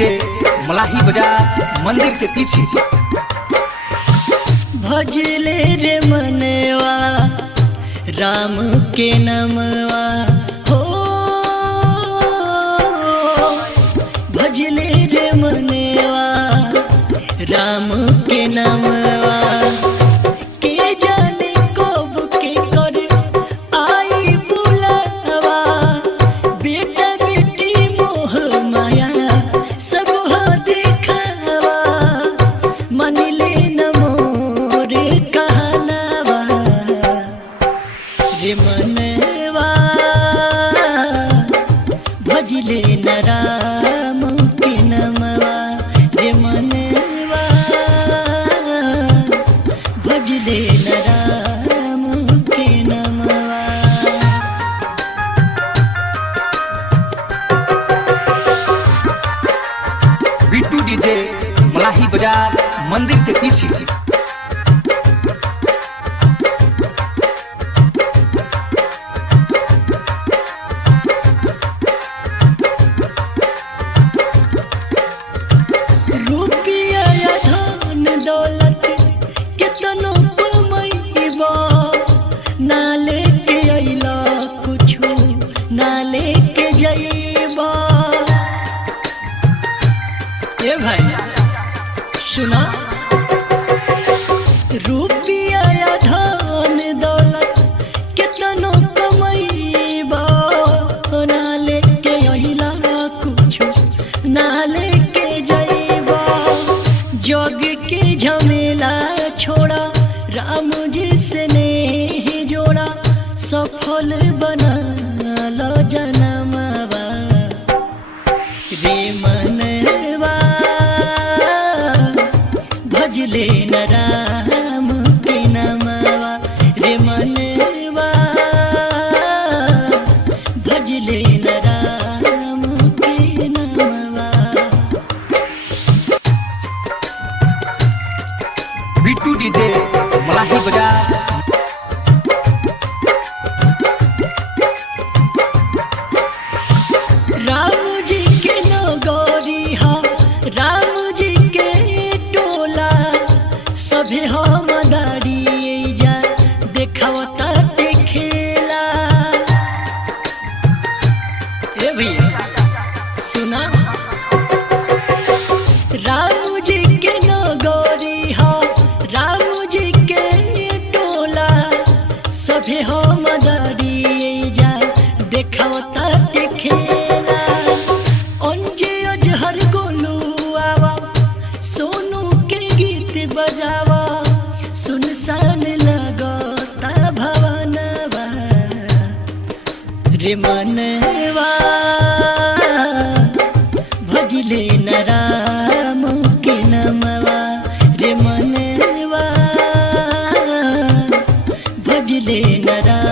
DJ मलाही बाजार मंदिर के पीछे। भजले रे मनवा राम के नमवा हो, भजले रे मनवा राम के नमवा। के जाने कब के कर आई बुलावा, बेटा बेटी मोह माया सब हो दिखावा। मानिले न मोर कहनावा रे मनवा, भजले न राम के नमवा रे मनवा, भजले न राम के नमवा। बिट्टू डीजे मलाही बाजार मंदिर के पीछे। रुपया या धन दौलत केतनो कमैबा, ना लेके अइला कुछु ना लेके जइबा। ए भाई सुना, रुपया या धन दौलत केतनो कमैबा, ना लेके अइला कुछु ना लेके जइबा। जग के झमेला छोड़ा राम जी से नेह जोड़ा, सफल बना लो जनमवा रे मनवा, भजले न राम के नमवा रे मनवा, भजले न राम के नमवा। बिट्टू डीजे मलाही बाजार। राम जी के नगरी हा, राम जी के टोला, सभे हम दाड़ी जा देखावता खेला। ए भैया सुना, राम जी के नगरी हा, राम जी के टोला, सभे हम दाड़ी जा देखावता खेला। अंजे अजहर गोलू आवा, सोनू के गीत बजावा, सुनसान लगता भवनवा रे मनवा, भजले न राम के नमवा रे मनवा, भजले न राम